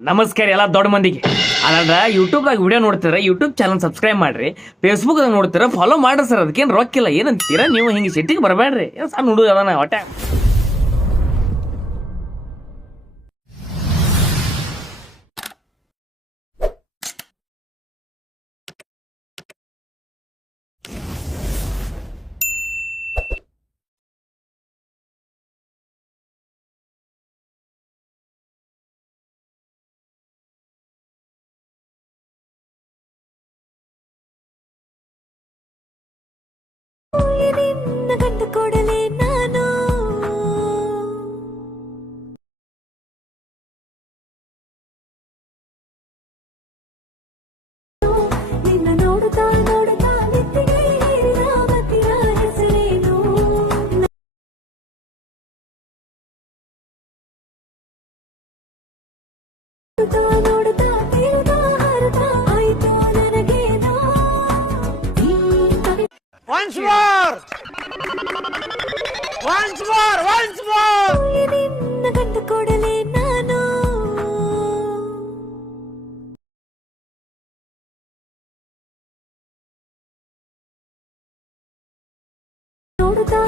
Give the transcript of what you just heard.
ನಮಸ್ಕಾರ ಎಲ್ಲ ದೊಡ್ಡ ಮಂದಿಗೆ. ಅದ ಯೂಟ್ಯೂಬ್ದಾಗ ವಿಡಿಯೋ ನೋಡ್ತೀರ, ಯೂಟ್ಯೂಬ್ ಚಾನಲ್ ಸಬ್ಸ್ಕ್ರೈಬ್ ಮಾಡ್ರಿ. ಫೇಸ್ಬುಕ್ದಾಗ ನೋಡ್ತೀರ, ಫಾಲೋ ಮಾಡ್ರಿ ಸರ್. ಅದಕ್ಕೇನು ರೊಕ್ಕಿಲ್ಲ. ಏನಂತೀರ ನೀವು? ಹಿಂಗೆ ಸಿಟ್ಟಿಗೆ ಬರಬೇಡ್ರಿ. ಏನು ಸಣ್ಣ ಹುಡುಗ ಅದಾನ ಹೊಟ್ಟೆ. ನಿನ್ನ ಗಂಡು ಕೊಡಲೇ ನಾನು ನಿನ್ನ ನೋಡುತ್ತಾ ನೋಡುತ್ತಾ ನಿತ್ತಿಗೆ ಏರಿದ ಮತಿಯ ಹೆಸರೇನು ನೋಡುತ್ತಾ ನೋಡುತ್ತಾ ತಿರುಗ ಹರಿದ ಆಯ್ತು ನನಗೇನೋ Once more! Once more! Once more! ನಿನ್ನ ಗಂಡು ಕೊಡಲೇ ನಾನು ನೋಡುತ್ತಾ